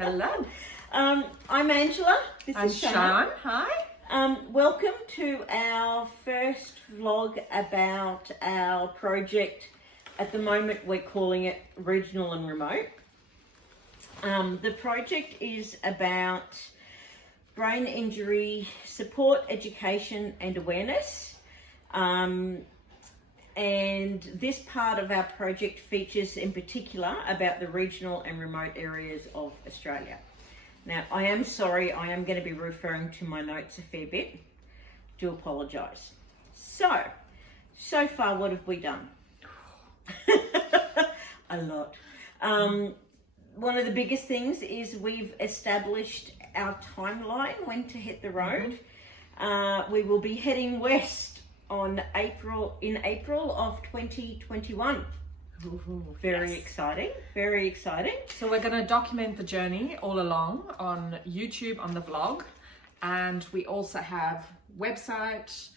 Hello. I'm Angela. This I'm is Sharon. Hi. Welcome to our first vlog about our project. At the moment, we're calling it Regional and Remote. The project is about brain injury support, education and awareness. And this part of our project features in particular about the regional and remote areas of Australia. Now, I am sorry, I am going to be referring to my notes a fair bit. Do apologise. So far, what have we done? A lot. One of the biggest things is we've established our timeline when to hit the road. We will be heading west in April of 2021. Very exciting, very exciting. So we're going to document the journey all along on YouTube, on the vlog, and we also have website,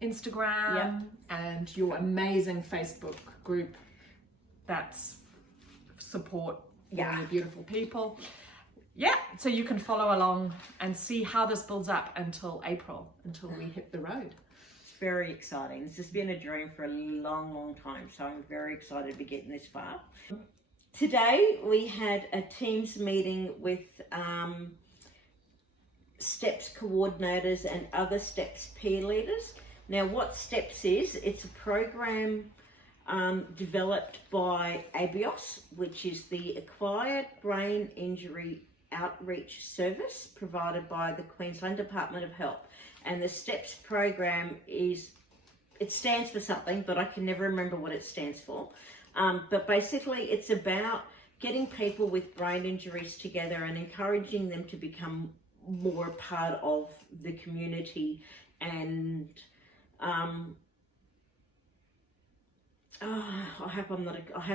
Instagram, and your amazing Facebook group that's support for your beautiful people. Yeah, so you can follow along and see how this builds up until April, until we hit the road. Very exciting. This has been a dream for a long time, so I'm very excited to be getting this far. Today we had a Teams meeting with STEPS coordinators and other STEPS peer leaders. Now what STEPS is, it's a program developed by ABIOS, which is the Acquired Brain Injury Outreach Service provided by the Queensland Department of Health. And the STEPS program it stands for something, but I can never remember what it stands for. But basically it's about getting people with brain injuries together and encouraging them to become more part of the community. And I hope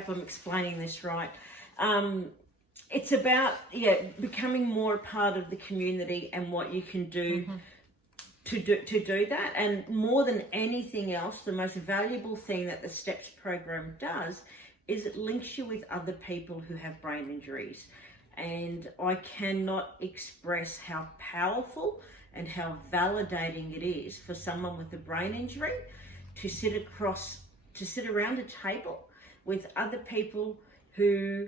I'm explaining this right. It's about becoming more a part of the community and what you can do to do that. And more than anything else, the most valuable thing that the STEPS program does is it links you with other people who have brain injuries. And I cannot express how powerful and how validating it is for someone with a brain injury to sit around a table with other people who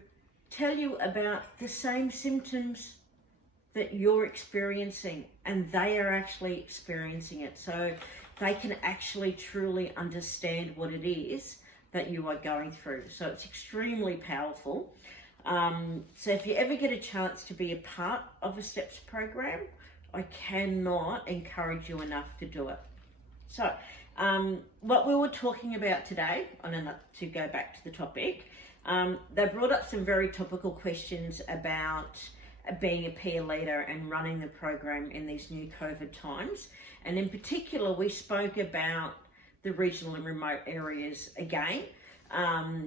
tell you about the same symptoms that you're experiencing, and they are actually experiencing it, so they can actually truly understand what it is that you are going through. So it's extremely powerful. So if you ever get a chance to be a part of a STEPS program, I cannot encourage you enough to do it. So what we were talking about today, to go back to the topic, they brought up some very topical questions about being a peer leader and running the program in these new COVID times. And in particular, we spoke about the regional and remote areas again.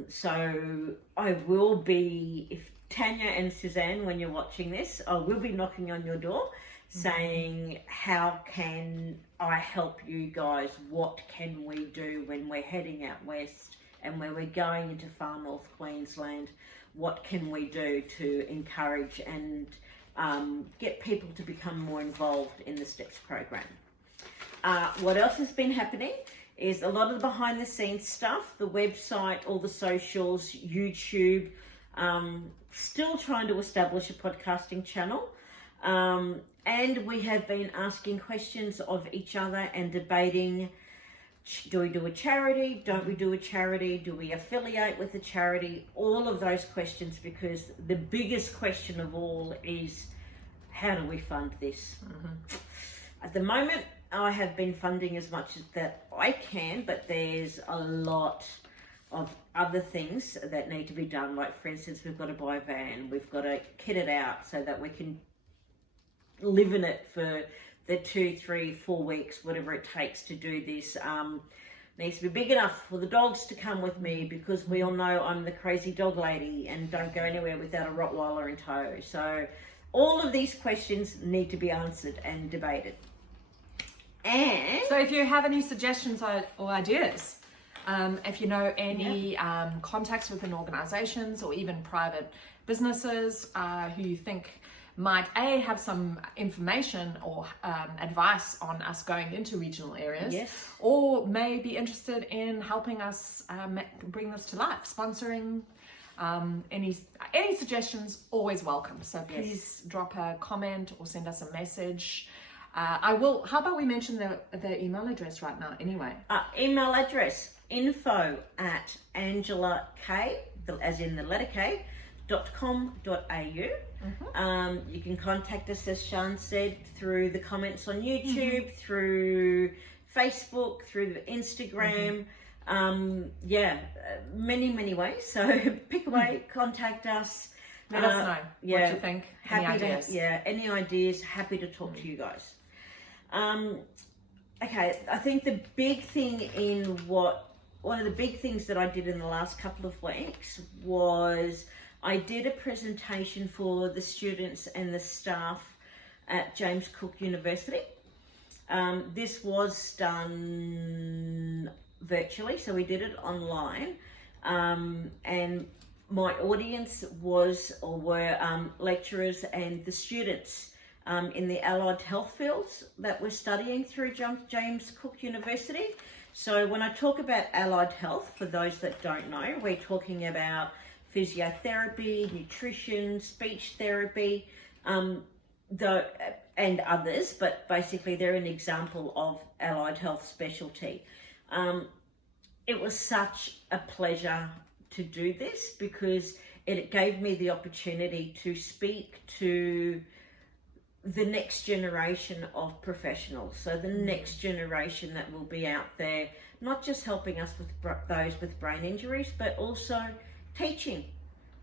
So I will be, if Tanya and Suzanne, when you're watching this, I will be knocking on your door saying, how can I help you guys? What can we do when we're heading out west and when we're going into far north Queensland? What can we do to encourage and get people to become more involved in the STEPS program? What else has been happening is a lot of the behind the scenes stuff, the website, all the socials, YouTube, still trying to establish a podcasting channel. And we have been asking questions of each other and debating, do we do a charity? Don't we do a charity? Do we affiliate with a charity? All of those questions, because the biggest question of all is, how do we fund this? At the moment, I have been funding as much as that I can, but there's a lot of other things that need to be done. Like, for instance, we've got to buy a van. We've got to kit it out so that we can live in it for the 2, 3, 4 weeks, whatever it takes to do this. Needs to be big enough for the dogs to come with me, because we all know I'm the crazy dog lady and don't go anywhere without a Rottweiler in tow. So all of these questions need to be answered and debated. And so if you have any suggestions or ideas, if you know any contacts within organisations or even private businesses who you think might have some information or advice on us going into regional areas, Yes. or may be interested in helping us bring this to life, sponsoring. Any suggestions, always welcome. So please drop a comment or send us a message. How about we mention the email address right now anyway? Email address info@AngelaK, as in the letter K, .com.au. You can contact us, as Sian said, through the comments on YouTube, through Facebook, through the Instagram. Many ways. So pick away, contact us. Let us know what you think. Any ideas? Any ideas. Happy to talk to you guys. Okay, I think the big thing one of the big things that I did in the last couple of weeks was I did a presentation for the students and the staff at James Cook University. This was done virtually, so we did it online, and my audience were lecturers and the students in the allied health fields that we're studying through James Cook University. So when I talk about allied health, for those that don't know, we're talking about physiotherapy, nutrition, speech therapy, and others, but basically they're an example of allied health specialty. It was such a pleasure to do this because it gave me the opportunity to speak to the next generation of professionals. So the next generation that will be out there, not just helping us with those with brain injuries, but also teaching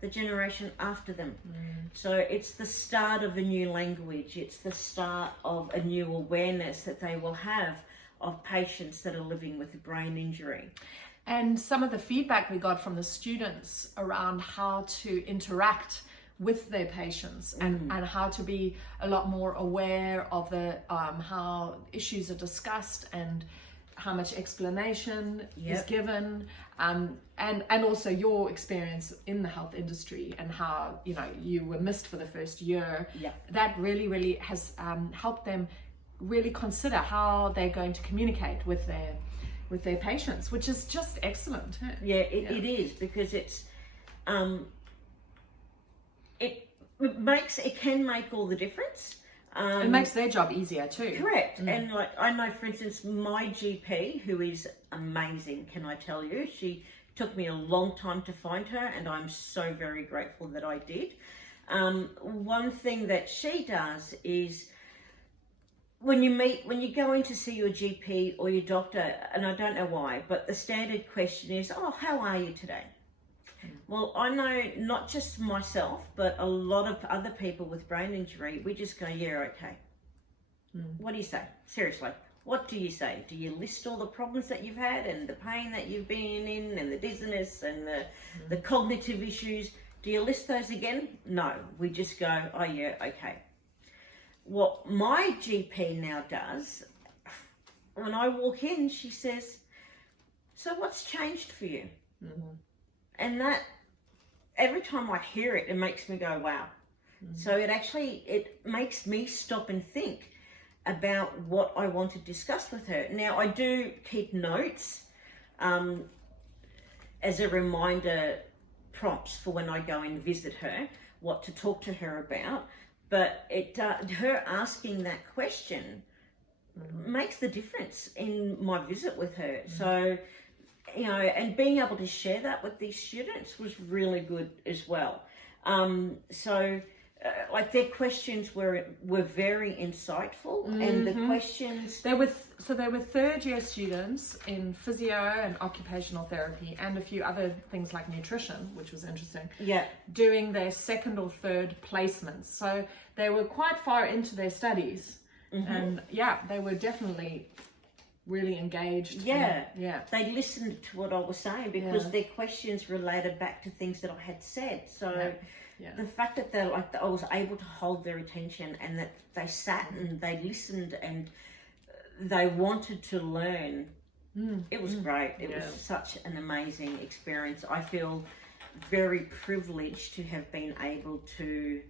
the generation after them. So it's the start of a new language. It's the start of a new awareness that they will have of patients that are living with a brain injury. And some of the feedback we got from the students around how to interact with their patients and how to be a lot more aware of the how issues are discussed and how much explanation is given, and also your experience in the health industry and how you were missed for the first year. That really has helped them really consider how they're going to communicate with their patients, which is just excellent. It is, because it can make all the difference. It makes their job easier too. Correct. And like, I know, for instance, my GP, who is amazing, can I tell you, she took me a long time to find her, and I'm so very grateful that I did. One thing that she does is when you go in to see your GP or your doctor, and I don't know why, but the standard question is, "Oh, how are you today?" Well, I know not just myself, but a lot of other people with brain injury, we just go, "Yeah, okay." What do you say? Seriously, what do you say? Do you list all the problems that you've had and the pain that you've been in and the dizziness and the cognitive issues? Do you list those again? No, we just go, "Oh yeah, okay." What my GP now does, when I walk in, she says, "So what's changed for you?" And that, every time I hear it, it makes me go, wow. So it makes me stop and think about what I want to discuss with her. Now, I do keep notes as a reminder, prompts for when I go and visit her, what to talk to her about. But her asking that question makes the difference in my visit with her. So, and being able to share that with these students was really good as well. Like, their questions were very insightful, and the questions they were third year students in physio and occupational therapy and a few other things like nutrition, which was interesting. Doing their second or third placements, so they were quite far into their studies, and they were definitely really engaged. They listened to what I was saying because their questions related back to things that I had said. So the fact that I was able to hold their attention, and that they sat and they listened and they wanted to learn, it was great. It was such an amazing experience. I feel very privileged to have been able to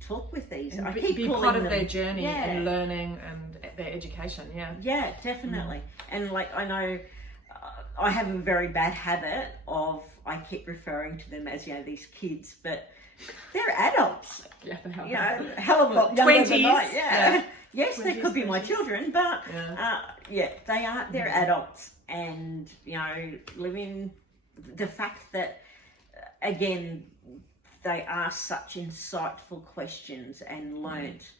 talk with these. And I be keep calling part of them, their journey yeah. and learning and their education. Yeah. Yeah, definitely. And like, I know I have a very bad habit of, I keep referring to them as, you know, these kids, but they're adults. Yeah, they have. You know, a hell of a lot younger than 20s. I. Yeah. Yeah. Yes, they 20s, could be my children, but Yeah. they're adults, and you know, living the fact that again they asked such insightful questions and learnt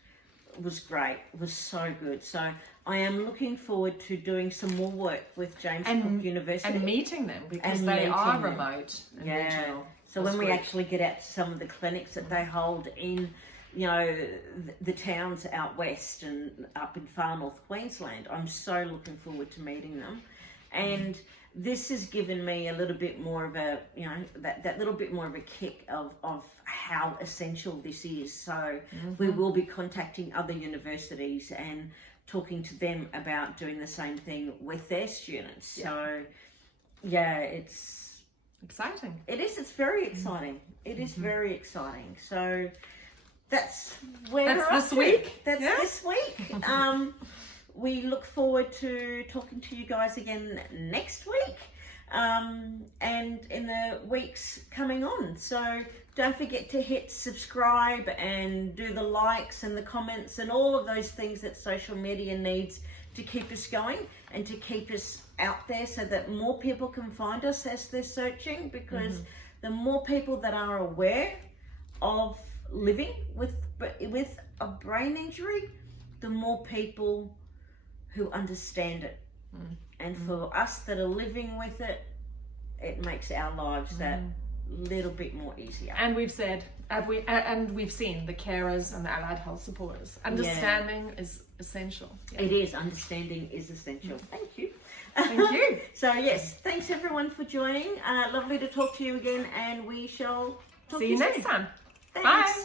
was great, was so good. So I am looking forward to doing some more work with James Cook University and meeting them, because And they meeting are them. remote and regional. So That's when we great. actually get out to some of the clinics that they hold in, you know, the towns out west and up in far north Queensland, I'm so looking forward to meeting them. And this has given me a little bit more of a, you know, that little bit more of a kick of how essential this is. So we will be contacting other universities and talking to them about doing the same thing with their students. Yeah. So yeah, it's exciting. it is. It's very exciting. It is very exciting. So that's where That's we're up this to. week. That's Yeah. this week. We look forward to talking to you guys again next week, and in the weeks coming on. So don't forget to hit subscribe and do the likes and the comments and all of those things that social media needs to keep us going and to keep us out there, so that more people can find us as they're searching, because the more people that are aware of living with a brain injury, the more people who understand it. And for us that are living with it, it makes our lives that little bit more easier. And we've said, and we've seen the carers and the allied health supporters. Understanding is essential. Yeah. It is. Understanding is essential. Thank you. Thank you. So yes, thanks everyone for joining. Lovely to talk to you again, and we shall talk See to you soon. next time. Thanks. Bye.